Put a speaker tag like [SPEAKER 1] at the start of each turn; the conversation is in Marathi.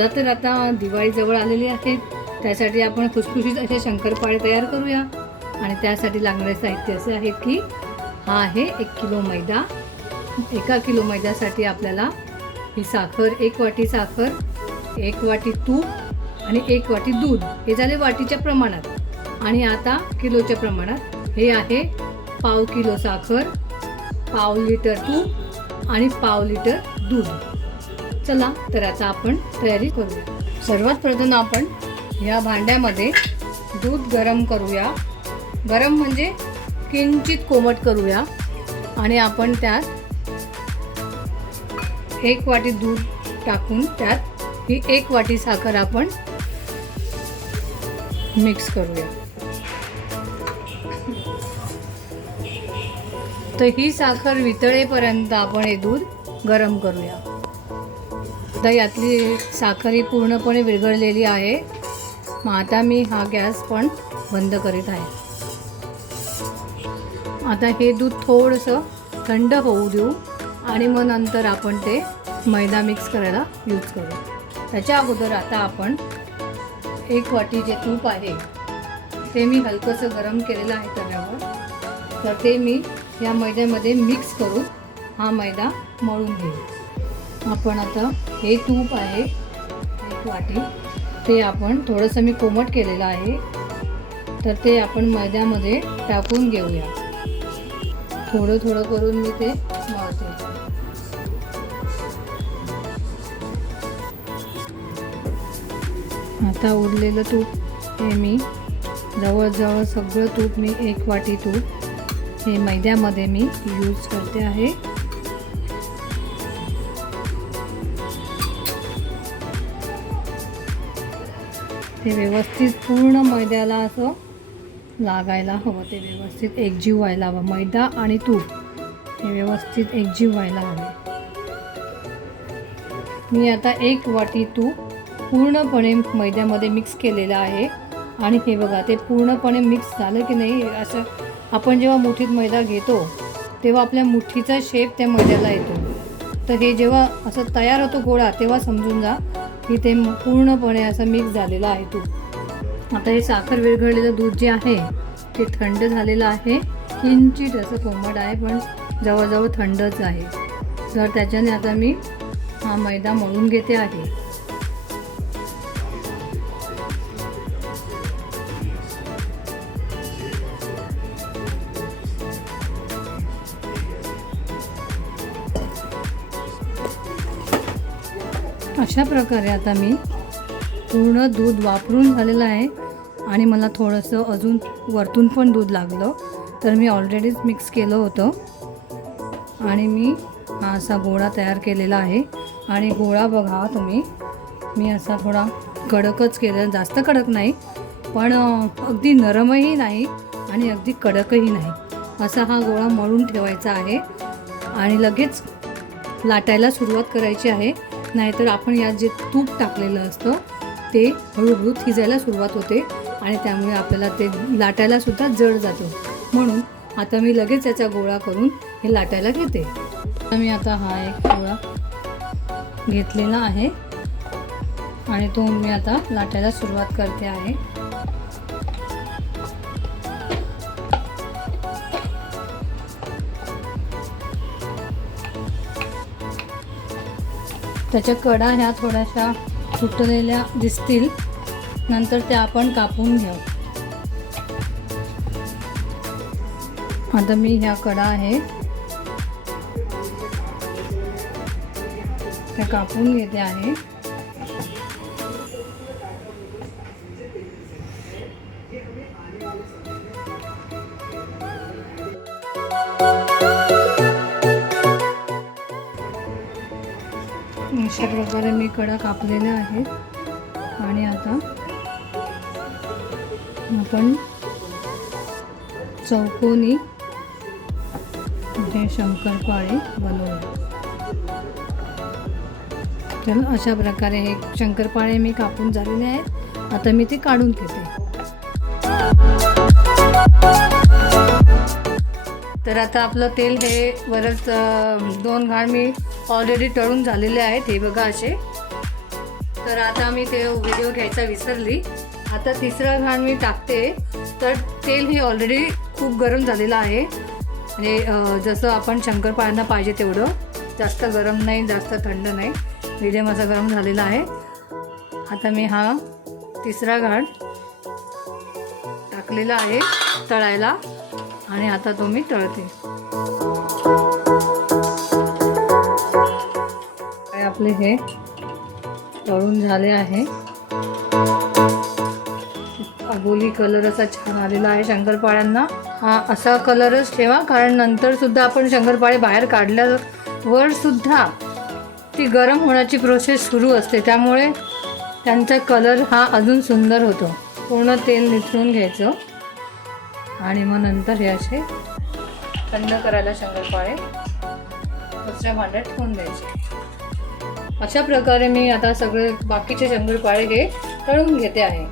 [SPEAKER 1] चला तर आता दिवाळी जवळ आलेली आहे. त्यासाठी आपण खुसखुशीत असे शंकरपाळे तयार करूया. आणि त्यासाठी लागणारे साहित्य असे आहेत की हा आहे एक किलो मैदा. एका किलो मैद्यासाठी आपल्याला ही साखर एक वाटी साखर एक वाटी तूप आणि एक वाटी दूध. हे झाले वाटीच्या प्रमाणात. आणि आता किलोच्या प्रमाणात. हे आहे पाव किलो साखर पाव लिटर तूप आणि पाव लिटर दूध. चला तर आता आपण तयारी करूया. सर्वात प्रथम आपण या भांड्यामध्ये दूध गरम करूया. गरम म्हणजे किंचित कोमट करूया. आणि आपण त्यात एक वाटी दूध टाकून त्यात ही एक वाटी साखर आपण मिक्स करूया. तर ही साखर वितळेपर्यंत आपण हे दूध गरम करूया. आता यातली साखर ही पूर्णपणे विरघळलेली आहे. मग आता मी हा गॅस पण बंद करीत आहे. आता हे दूध थोडंसं थंड होऊ देऊ आणि मग नंतर आपण ते मैदा मिक्स करायला यूज करू. त्याच्या अगोदर आता आपण एक वाटी जे तूप आहे ते मी हलकंसं गरम केलेलं आहे तव्यावर. तर ते मी या मैद्यामध्ये मिक्स करून हा मैदा मळून घेईन. आपण आता हे तूप आहे एक वाटी. ते आपण थोडंसं मी कोमट केलेलं आहे. तर ते आपण मैद्यामध्ये टाकून घेऊया. थोडं थोडं करून मी ते मळते. आता उरलेलं तूप हे मी जवळजवळ सगळं तूप मी एक वाटी तूप हे मैद्यामध्ये मी यूज करते आहे. ते व्यवस्थित पूर्ण मैद्याला असं लागायला हवं ते व्यवस्थित एकजीव व्हायला हवं. मैदा आणि तूप हे व्यवस्थित एकजीव व्हायला हवे. मी आता एक वाटी तूप पूर्णपणे मैद्यामध्ये मिक्स केलेलं आहे. आणि हे बघा ते पूर्णपणे मिक्स झालं की नाही असं आपण जेव्हा मुठीत मैदा घेतो तेव्हा आपल्या मुठीचा शेप त्या मैद्याला येतो. तर हे जेव्हा असं तयार होतो गोळा तेव्हा समजून जा की ते पूर्णपणे असं मिक्स झालेलं आहे तूप. आता हे साखर विरघळलेलं दूध जे आहे ते थंड झालेलं आहे. किंचित असं कोमट आहे पण जवळजवळ थंडच आहे. तर त्याच्याने आता मी हा मैदा मळून घेते आहे. अशा प्रकारे आता मी पूर्ण दूध वापरून झालेलं आहे आणि मला थोडंसं अजून वरतून पण दूध लागलं. तर मी ऑलरेडीच मिक्स केलं होतं. आणि मी हा असा गोळा तयार केलेला आहे. आणि गोळा बघा तुम्ही. मी असा थोडा कडकच केलेला जास्त कडक नाही पण अगदी नरमही नाही आणि अगदी कडकही नाही. असा हा गोळा मळून ठेवायचा आहे. आणि लगेच लाटायला सुरुवात करायची आहे. नाहीतर आपण यात जे तूप टाकलेलं असतं ते हळूहळू थिजायला सुरुवात होते आणि त्यामुळे आपल्याला ते लाटायला सुद्धा जड जातो. म्हणून आता मी लगेच याचा गोळा करून हे लाटायला घेते. तर मी आता हा एक गोळा घेतलेला आहे आणि तो मी आता लाटायला सुरुवात करते आहे. त्याच्या कडा ह्या थोड्याशा फुटलेल्या दिसतील. नंतर त्या आपण कापून घेऊ. आता मी ह्या कडा आहे. त्या कापून घेते आहे. अशा प्रकारे मी कडा कापलेल्या आहेत आणि आता आपण चौकोनी जे शंकरपाळे बनवूया. तर अशा प्रकारे हे शंकरपाळे मी कापून झालेले आहेत. आता मी ते काढून घेते. तर आता आपलं तेल हे वरच दोन घाण मी ऑलरेडी तळून झालेले आहेत हे बघा असे. तर आता मी ते व्हिडिओ घ्यायचा विसरली. आता तिसरा घाण मी टाकते. तर तेल हे ऑलरेडी खूप गरम झालेलं आहे. म्हणजे जसं आपण शंकरपाळ्यांना पाहिजे तेवढं. जास्त गरम नाही जास्त थंड नाही. मिडियम असं गरम झालेलं आहे. आता मी हा तिसरा घाण टाकलेला आहे तळायला. आणि आता तो मी तळते. आपले हे तळून झाले आहे. अबोली कलर असा छान आलेला आहे शंकरपाळ्यांना. हा असा कलरच ठेवा कारण नंतर सुद्धा आपण शंकरपाळे बाहेर काढल्यावर सुद्धा ती गरम होण्याची प्रोसेस सुरू असते. त्यामुळे त्यांचा कलर हा अजून सुंदर होतो. पूर्ण तेल निथळून घ्यायचं. आणि मग नंतर हे असे थंड करायला शंकरपाळे दुसऱ्या भांड्यात ठेवून द्यायचे. अशा प्रकारे मी आता सगळे बाकीचे शंकरपाळे हे तळून घेते आहे.